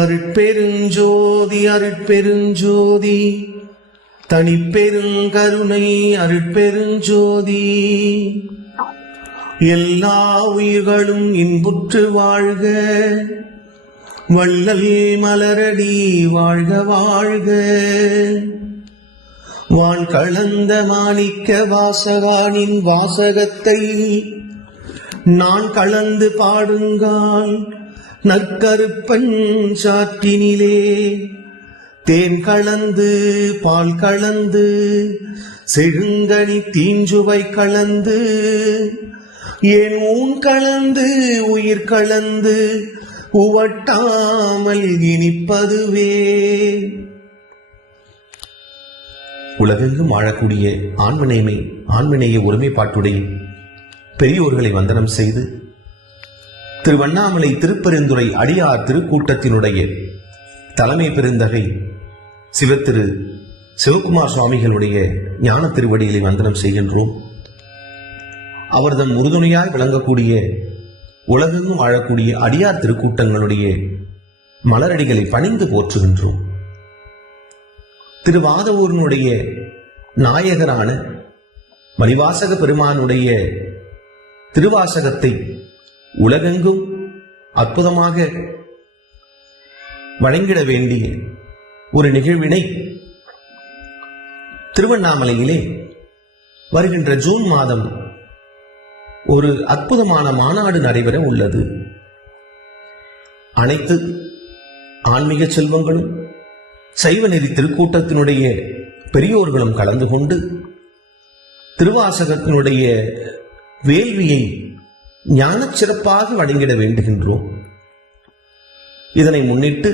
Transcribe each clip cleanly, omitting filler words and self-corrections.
அருட்பெருஞ்சோதி அருட்பெருஞ்சோதி தனிப்பெருங்கருணை அருட்பெருஞ்சோதி. எல்லா உயிர்களும் இன்புற்று வாழ்க, வள்ளல் மலரடி வாழ்க வாழ்க. வான் கலந்த மாணிக்க வாசகானின் வாசகத்தை நான் கலந்து பாடுங்கால் நற்கருப்பன் சாற்றினிலே தேன் கலந்து பால் கலந்து செழுங்கனி தீஞ்சுவை கலந்து என் ஊன் கலந்து உயிர் கலந்து உவட்டாமல் இனிப்பதுவே. உலகெங்கும் வாழக்கூடிய ஆண்மநேய ஒருமைப்பாட்டுடைய பெரியோர்களை வந்தனம் செய்து திருவண்ணாமலை திருப்பெருந்துறை அடியார் திருக்கூட்டத்தினுடைய தலைமை பெருந்தகை சிவத்திரு சிவகுமார் சுவாமிகளுடைய ஞான திருவடிகளை வந்தனம் செய்கின்றோம். அவர்தம் உறுதுணையாய் விளங்கக்கூடிய உலகெங்கும் வாழக்கூடிய அடியார் திருக்கூட்டங்களுடைய மலரடிகளை பணிந்து போற்றுகின்றோம். திருவாதவூரினுடைய நாயகரான மணிவாசக பெருமானுடைய திருவாசகத்தை உலகெங்கும் அற்புதமாக வழங்கிட வேண்டிய ஒரு நிகழ்வினை திருவண்ணாமலையிலே வருகின்ற ஜூன் மாதம் ஒரு அற்புதமான மாநாடு நடைபெற உள்ளது. அனைத்து ஆன்மீக செல்வங்களும் சைவநெறி திருக்கூட்டத்தினுடைய பெரியோர்களும் கலந்து கொண்டு திருவாசகத்தினுடைய வேள்வியை ஞான சிறப்பாக வழங்கிட வேண்டுகின்றோம். இதனை முன்னிட்டு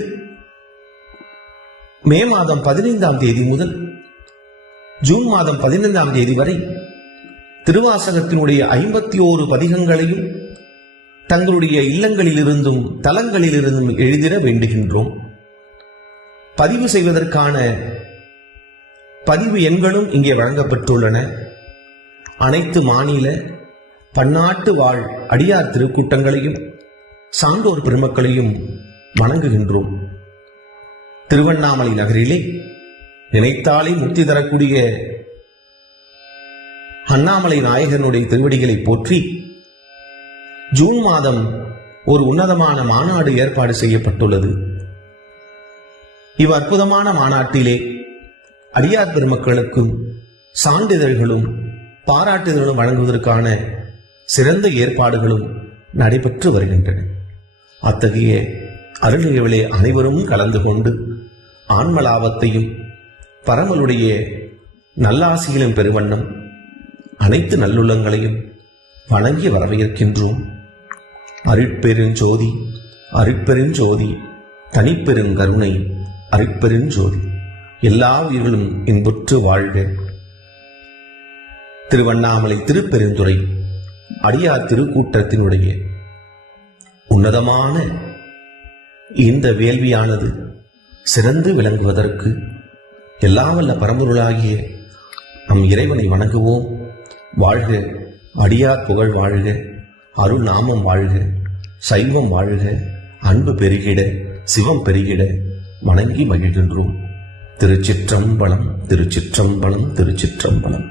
மே மாதம் 15ஆம் தேதி முதல் ஜூன் மாதம் 15ஆம் தேதி வரை திருவாசகத்தினுடைய 51 பதிகங்களையும் தங்களுடைய இல்லங்களிலிருந்தும் தலங்களிலிருந்தும் எழுதிட வேண்டுகின்றோம். பதிவு செய்வதற்கான பதிவு எண்களும் இங்கே வழங்கப்பட்டுள்ளன. அனைத்து மாநில பன்னாட்டு வாழ் அடியார் திருக்கூட்டங்களையும் சான்றோர் பெருமக்களையும் வணங்குகின்றோம். திருவண்ணாமலை நகரிலே நினைத்தாலே முக்தி தரக்கூடிய அண்ணாமலை நாயகனுடைய திருவடிகளை போற்றி ஜூன் மாதம் ஒரு உன்னதமான மாநாடு ஏற்பாடு செய்யப்பட்டுள்ளது. இவ் அற்புதமான மாநாட்டிலே அடியார் பெருமக்களுக்கும் சான்றிதழ்களும் பாராட்டுதல்களும் வழங்குவதற்கான சிறந்த ஏற்பாடுகளும் நடைபெற்று வருகின்றன. அத்தகைய அருள்நிகழ்விலே அனைவரும் கலந்து கொண்டு ஆன்மலாபத்தையும் பரமலுடைய நல்லாசிகளும் பெருவண்ணம் அனைத்து நல்லுள்ளங்களையும் வணங்கி வரவேற்கின்றோம். அருட்பெருஞ்சோதி அருட்பெருஞ்சோதி தனிப்பெருங்கருணை அருட்பெருஞ்சோதி. எல்லா உயிர்களும் இன்புற்று வாழ்க. திருவண்ணாமலை திருப்பெருந்துறை அடியார் திருக்கூட்டத்தினுடைய உன்னதமான இந்த வேள்வியானது சிறந்து விளங்குவதற்கு எல்லா வல்ல பரம்பொருளாகிய நம் இறைவனை வணங்குவோம். வாழ்க அடியார் புகழ் வாழ்க, அருள் நாமம் வாழ்க, சைவம் வாழ்க, அன்பு பெருகிட சிவம் பெருகிட வணங்கி மகிழ்கின்றோம். திருச்சிற்றம்பலம் திருச்சிற்றம்பலம் திருச்சிற்றம்பலம்.